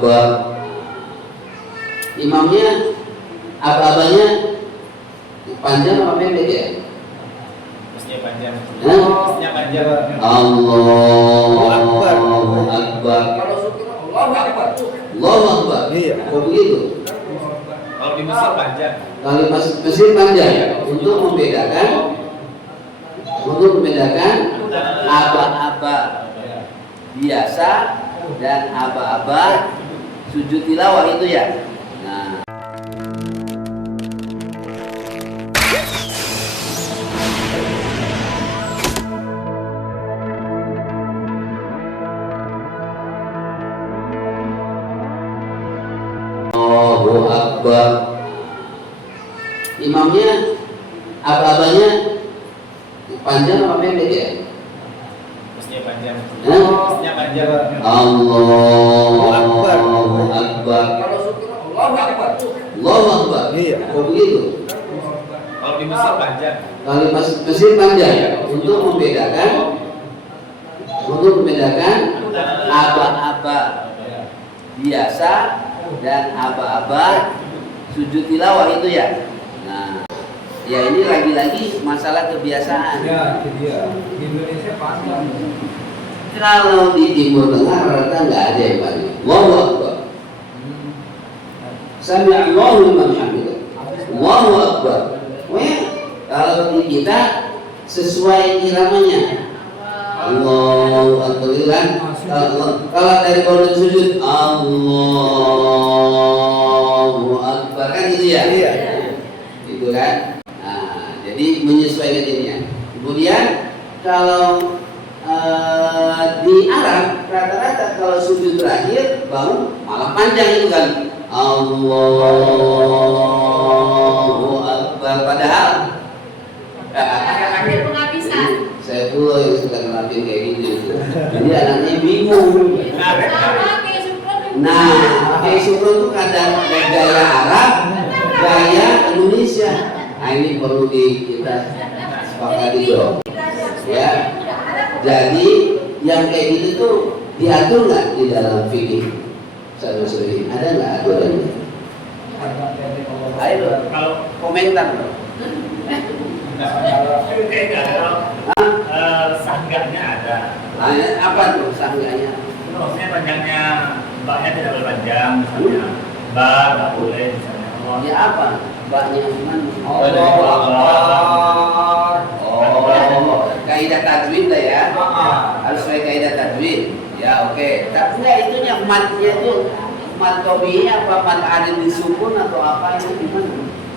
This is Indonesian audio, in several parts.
Akbar. Imamnya aba-abanya panjang apa pendek ya? Mestinya panjang. Hah? Mestinya panjang. Allahu Akbar. Kalau syukur Allahu Akbar. Allahu Akbar. Iya. Oh begitu. Kalau di Mesir panjang. Kalau Mesir panjang untuk membedakan aba-aba biasa dan aba-aba sujud tilawah itu ya. Nah, Allahu Akbar. Imamnya aba-abanya panjang apa pendek ya? Mestinya panjang. Hah? Mestinya panjang. Allahu Akbar. Kalau syukur Allahu Akbar. Allahu Akbar. Iya. Oh begitu. Kalau di Mesir panjang. Kalau Mesir panjang untuk membedakan aba-aba biasa dan aba-aba sujud tilawah itu ya. Nah, ya ini lagi-lagi masalah kebiasaan. Ya, itu dia. Di Indonesia panjang. Kalau di Timur Tengah rata nggak ada yang panjang. Allahu Akbar. Sami Allahu liman hamidah. Allahu Akbar. Kalau di kita sesuai iramanya. Allahu Akbar kan? Kalau dari kode sujud Allahu Akbar kan gitu ya? Iya. Gitu kan? Nah, jadi menyesuaikan ininya. Kemudian kalau di Arab rata-rata kalau sujud terakhir bangun malah panjang itu kan. Allahu Akbar padahal Ada penghabisan. saya pula yang suka ngelakuin kayak gitu. Jadi anaknya bingung. Sama kayak Supron. Nah, kayak Supron itu kadang gaya Arab, gaya Indonesia. Nah ini perlu kita sepakati dong. Ya. Jadi yang kayak gitu tuh diatur nggak di dalam fikih? Saudara-saudari, ada nggak aturannya? Ayo, kalau komentar dong. Sanggahnya ada. Apa tuh sanggahnya? Maksudnya panjangnya baknya tidak boleh panjang, misalnya bak nggak boleh misalnya. Ya apa? Baknya gimana? Allahu Akbar. Oh, kaidah tajwid lah ya. Harus pakai kaidah tajwid. Ya oke. Tapi enggak itunya matnya tuh mat tobinya apa mat adil disukun atau apa itu gimana?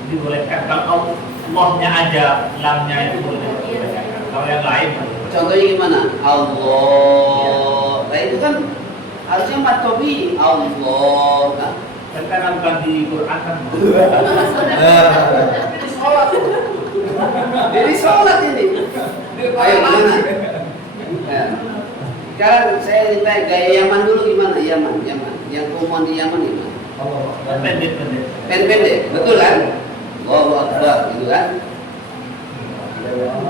Dibolehkan kalau Allahnya aja, lamnya itu boleh. Kalau yang lain Contohnya gimana? Allah. Nah itu kan harusnya mat tobi. Allah. Nah, kan karena bukan di Quran kan. ini sholat. Jadi sholat ini. Ayo gimana? Ya. Sekarang saya minta gaya Yaman dulu gimana? Yaman. Yang umum di Yaman gimana? Pendek. Pendek, betul kan? Allahu Akbar, gitu kan?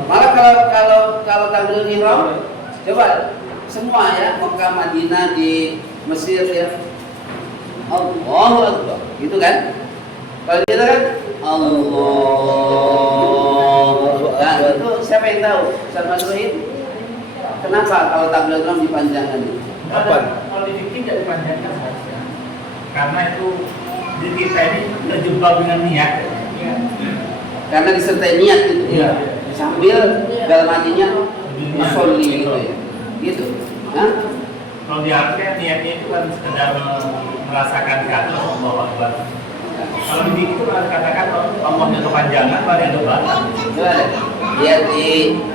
Malah kalau takbiratul ihram, coba semua ya, Mekah, Madinah, di Mesir ya, Allahu Akbar, gitu kan? Kalau kita kan Allah, nah itu siapa yang tahu? Ustaz Masruhin? Kenapa kalau takbiratul ihram dipanjangkan? Kalau di fikih tidak dipanjangkan saja. Karena itu di kita ini terjebak dengan niat. Karena disertai niat gitu. Iya. Sambil dalam hatinya musolli gitu ya. Gitu. Hah? Kalau di Arab kan niatnya itu kan sekedar merasakan kata Allahu Akbar. Kalau di fikih itu katakan Allahnya kepanjangan, baru yang lebat. Coba deh. Lihat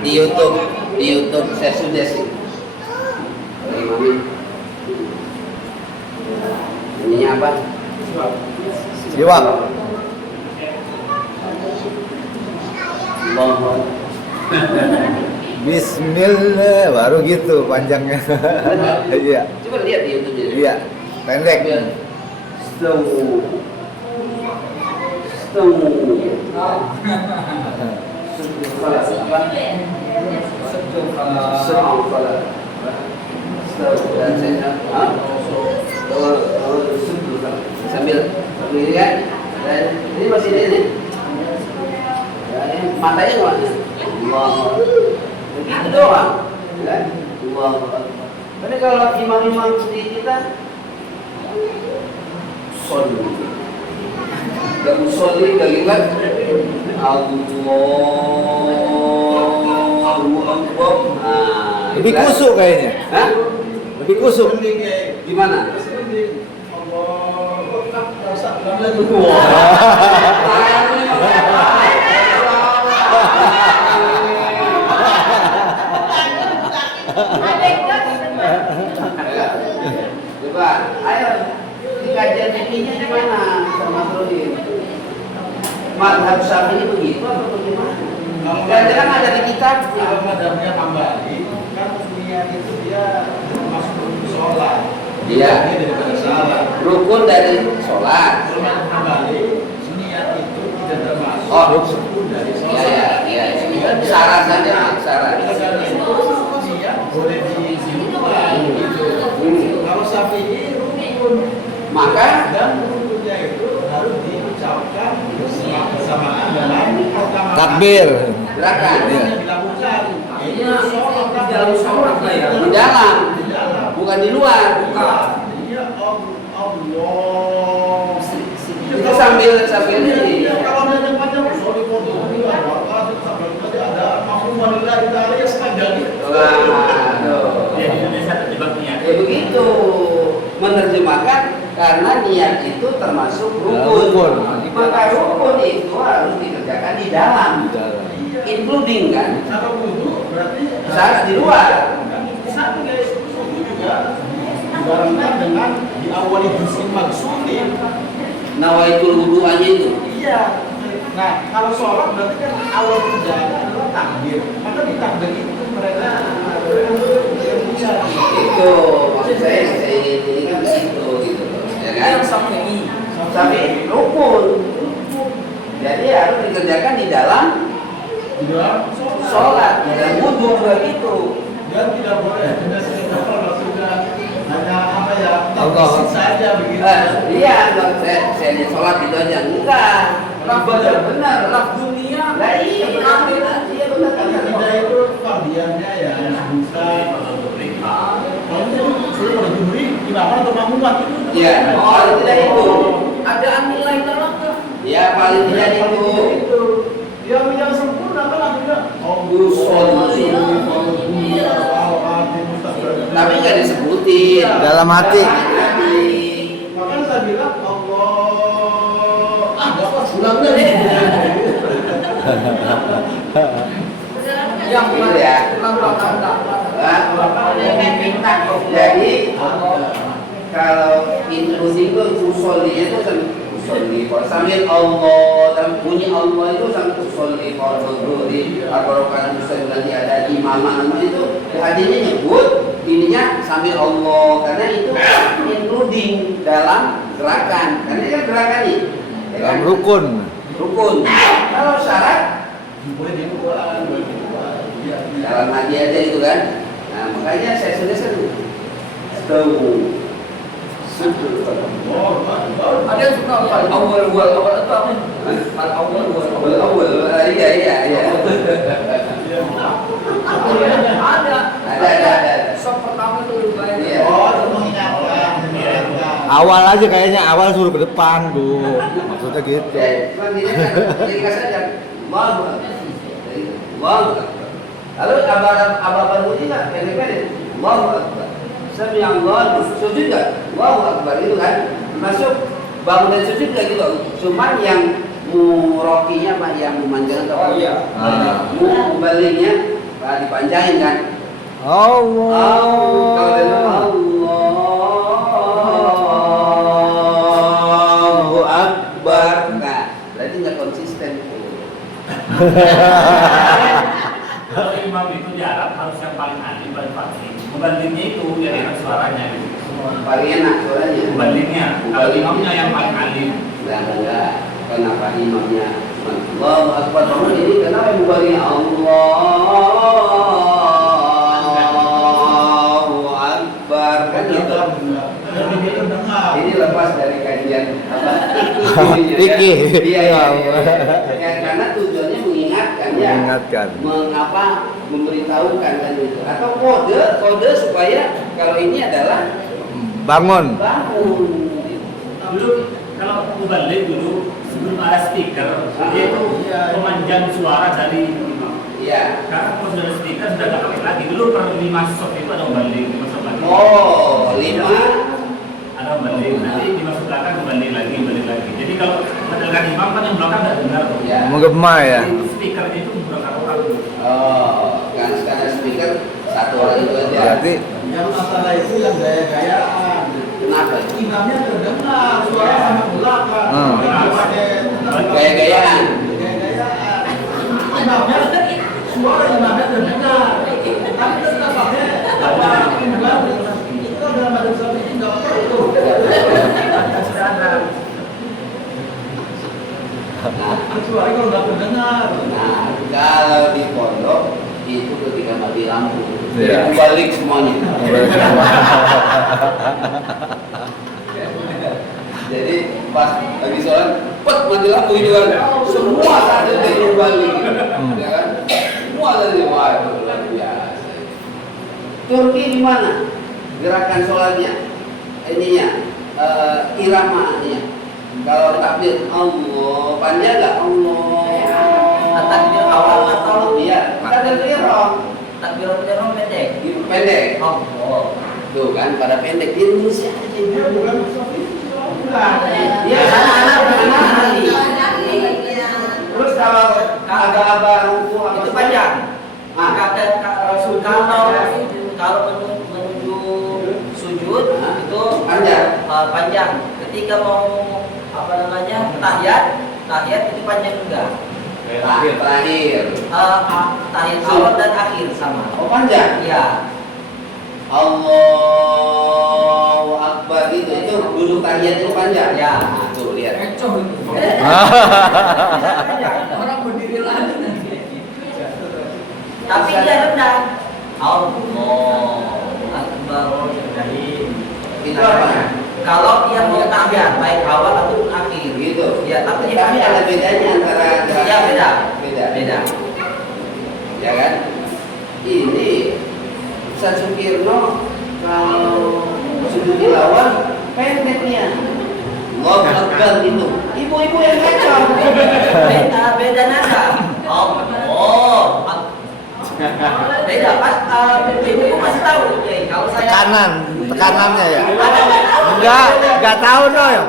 di YouTube saya sudah sih. Ini apa? Siwak. Allah. Bismillah baru gitu panjangnya. Iya. Coba lihat di YouTube-nya. Iya. Pendek. Stawu. doang. Kan? Allahu Akbar. Tapi kalau imam-imam di kita sholli. Gak sholli lagi kan? Allahu Akbar. Nah, Lebih kan? kusuk kayaknya. Hah? Lebih kusuk. Gimana? Ada yang enggak Coba, ayo di kajian fikihnya gimana sama Rudi? Madhab Syafi'i begitu atau bagaimana? Jangan-jangan ada di kitab. Kalau madhabnya Hambali, kan niat itu dia masuk sholat. Iya. Ini daripada salah. Rukun dari sholat. Kalau madhab Hambali, niat itu tidak termasuk Oh, rukun dari sholat. Iya. Syarat saja, syarat. Karena itu niat boleh disimpan gitu. Kalau Syafi'i rukun, Maka dan rukunnya itu harus diucapkan bersamaan dalam pertama Takbir. gerakan Iya. yang dilakukan. Ini sholat di dalam sholat ya. di dalam, Di dalam. bukan di luar. Iya, Allah. Itu sambil ini. Kalau ada tempatnya sorry foto ada makhluk wanita ya sepanjang itu. Waduh. Ya di Indonesia terjebak niat. Ya begitu, menerjemahkan karena niat itu termasuk rukun. Rukun. Maka rukun itu harus dikerjakan di dalam, including kan, Kalau wudu berarti saat di luar. di sana guys wudu juga dibarengkan dengan diawali bisin maksudin. Nawaitul wudu'anya itu. Iya. Nah, kalau sholat berarti kan awal kerjanya adalah takbir. Maka di takbir itu mereka berusaha. Itu maksud saya ini kan begitu gitu, ya kan? Sampai rukun. Jadi harus dikerjakan di dalam Di dalam sholat, dan wudhu juga gitu. dan tidak boleh hanya sekedar kalau sudah hanya apa ya Allah. terbesit saja begitu. Iya, enggak, saya lihat sholat itu aja enggak. Benar, laf dunia. Lah iya, benar kan? Tidak itu fardiannya ya bisa. Kalau itu sudah pada jumri imam atau makmumat itu. Iya, paling tidak itu. Ada nilai dalam Ya paling tidak itu. yang sempurna kan akhirnya Tapi nggak disebutin. Dalam hati. Makanya saya bilang Allah dapat sulangnya nih. Yang benar ya. Jadi kalau including itu usolnya itu usolli sambil Allah dan bunyi Allah itu sambil usolli di abarokan usolli nanti ada imamah itu hadinya nyebut ininya sambil Allah karena itu including dalam gerakan karena ini kan gerakan ini ya kan? Dalam rukun. Rukun. Kalau syarat Boleh dibuat, dalam hati aja itu kan. Nah makanya saya sudah seru. Ada yang suka al-awwal wal awal itu apa? Al-awwal wal awal. Awal, iya. Ada. Sop pertama itu kayak Iya. Awal aja kayaknya, awal suruh ke depan tuh. Maksudnya gitu. Jadi kasar Allahu Akbar. Allahu Akbar. Lalu ababan bunyi nggak? Pendek-pendek. Allahu Akbar. Sami Allah, sujud nggak? Allahu Akbar itu kan masuk bangun dan sujud nggak gitu. Cuman yang murokinya apa yang memanjangkan Oh iya. Baliknya dipanjangin kan. Allah. Kalau dari Allahu Akbar. Nah, berarti nggak konsisten. Kalau imam itu di Arab harus yang paling alim, paling fasih. Mubandingnya itu yang enak suaranya gitu. Paling enak suaranya. Mubandingnya, kalau imamnya yang paling alim. Enggak. Kenapa imamnya Allahu Akbar? Kamu ini kenapa mubalik Allahu Akbar? Kan gitu. Ini lepas dari kajian apa? Fikih. Iya. Ya, karena tujuannya mengingatkan ya. Mengingatkan. Mengapa memberitahukan kan itu, atau kode supaya kalau ini adalah Bangun. bangun. Dulu kalau mubalik dulu sebelum ada speaker, dia itu pemanjang suara dari imam. Ya. Karena kalau sudah ada speaker sudah nggak pakai lagi. Dulu per 5 shot itu ada mubalik, 5 shot lagi. Oh, 5. Ada mubalik, nanti dimasuk belakang mubalik lagi. Jadi kalau mendengarkan imam kan yang belakang nggak dengar. Ya. Menggema ya. Jadi speakernya itu menggunakan orang. Oh, karena speaker satu orang itu aja. Berarti Yang masalah itu yang gaya-gayaan. Kenapa? Imamnya terdengar suara sama belakang. Gaya-gayaan. Gaya-gayaan. Imamnya suara imamnya terdengar. Tapi tetap pakai apa imam itu kan dalam bahasa Islam ini nggak perlu. Sudah ada. Kecuali kalau nggak terdengar. Nah, kalau di pondok itu ketika mati lampu, Iya. balik semuanya. Jadi pas lagi sholat, pet mati lampu itu kan, semua ada dari balik, ya kan? Semua dari wah itu luar biasa. Turki gimana? Gerakan sholatnya, ininya, iramanya. Kalau takbir Allah, panjang nggak Allah? Takbir awal atau Iya, takbir ihram. takbiratul ihram pendek? Pendek. Oh. Tuh kan, pada pendek di Indonesia aja. Dia bukan Sofi, bukan. Iya, anak-anak. Terus kalau abah-abah ruku Itu panjang. Ah. Kata Rasul kalau menuju sujud itu Panjang. panjang. Ketika mau tahiyat itu panjang juga. Terakhir. Tahiyat awal dan akhir sama. Oh panjang. Iya. Allahu Akbar gitu. Itu duduk tahiyat itu panjang. Ya. Nah, tuh lihat. Orang berdiri lagi. Tapi dia rendah. Allahu Akbar. Itu apa? Kalau dia mau tahiyat baik awal atau akhir. Gitu. Ya, tapi dia Tapi panjang. ada bedanya antara. Ya beda. Beda. Ya kan? Ini Ustaz Sukirno kalau sujud tilawah pendeknya. Allahu Akbar gitu. Ibu-ibu yang kacau. Beda nada. Oh. Beda pas ibu masih tahu. Oke, kalau saya tekanannya ya. Enggak tahu no ya.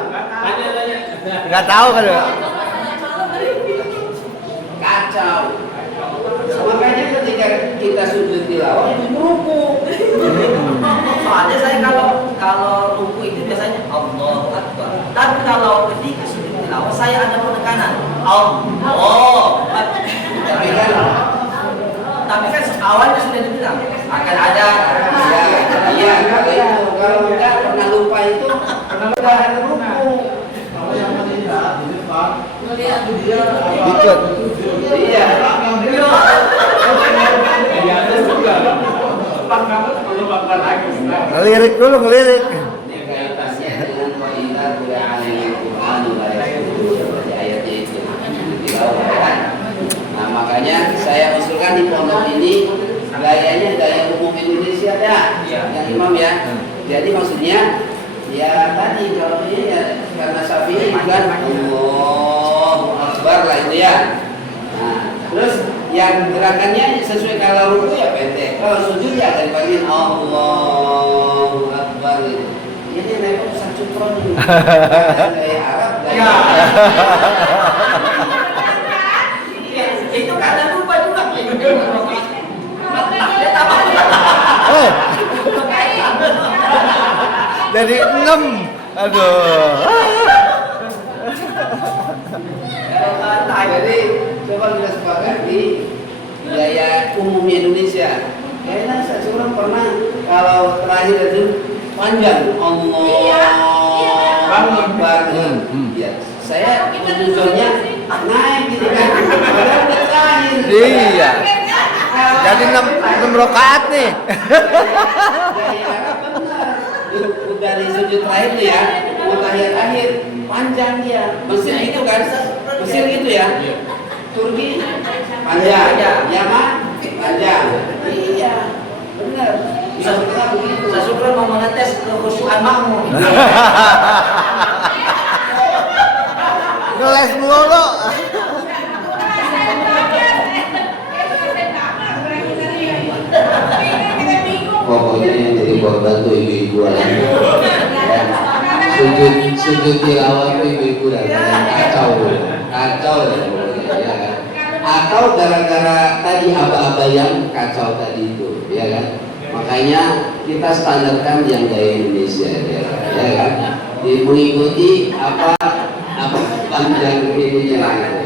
Enggak tahu kan ya. Kacau. Makanya ketika kita sujud tilawah itu ruku. soalnya saya kalau ruku itu biasanya Allahu Akbar. Tapi kalau ketika sujud tilawah saya ada penekanan. Allah. Tapi kan awalnya sudah dibilang akan ada Iya, kalau enggak pernah lupa itu pernah ada ruku. Kalau yang melihat di depan, itu dia Ikut. Iya. Ngelirik dulu, ngelirik. Ini kaitannya dengan wa'idha kuli'alil Qur'anu la yasudhu seperti ayatnya itu tilawah kan. Nah makanya saya usulkan di pondok ini gayanya gaya umum Indonesia dah, yang imam ya. Jadi maksudnya ya tadi kalau ini ya karena Syafi'i kan Allahu Akbar lah itu ya. Nah, terus yang gerakannya sesuai kalau ruku ya pendek, kalau sujud ya dari bagian Allahu Akbar gitu. Ini memang satu kronik gaya Arab gaya. itu karena lupa juga. Jadi 6. Aduh. Jadi coba kita sepakati gaya umumnya Indonesia. Kayaknya saya seorang pernah kalau terakhir itu panjang Allahu Akbar. Ya, saya tujuannya naik gitu kan. Padahal udah terakhir. Iya. Jadi 6 rakaat nih. Gaya Arab benar. Dari sujud terakhir tuh ya, mau tahiyat akhir panjang dia. Mesir gitu kan? Mesir gitu ya. Turki panjang, Yaman panjang. Iya, benar. Ustaz Syukron mau mengetes kekhusyuan makmum. Ngeles mulu. Pokoknya yang jadi korban tuh ibu-ibu aja. Ya. Sujud tilawah tuh ibu-ibu dan kacau ya pokoknya, ya kan. Atau gara-gara tadi aba-aba yang kacau tadi itu, ya kan. Makanya kita standarkan yang gaya Indonesia, ya kan. Mengikuti apa panjang ininya.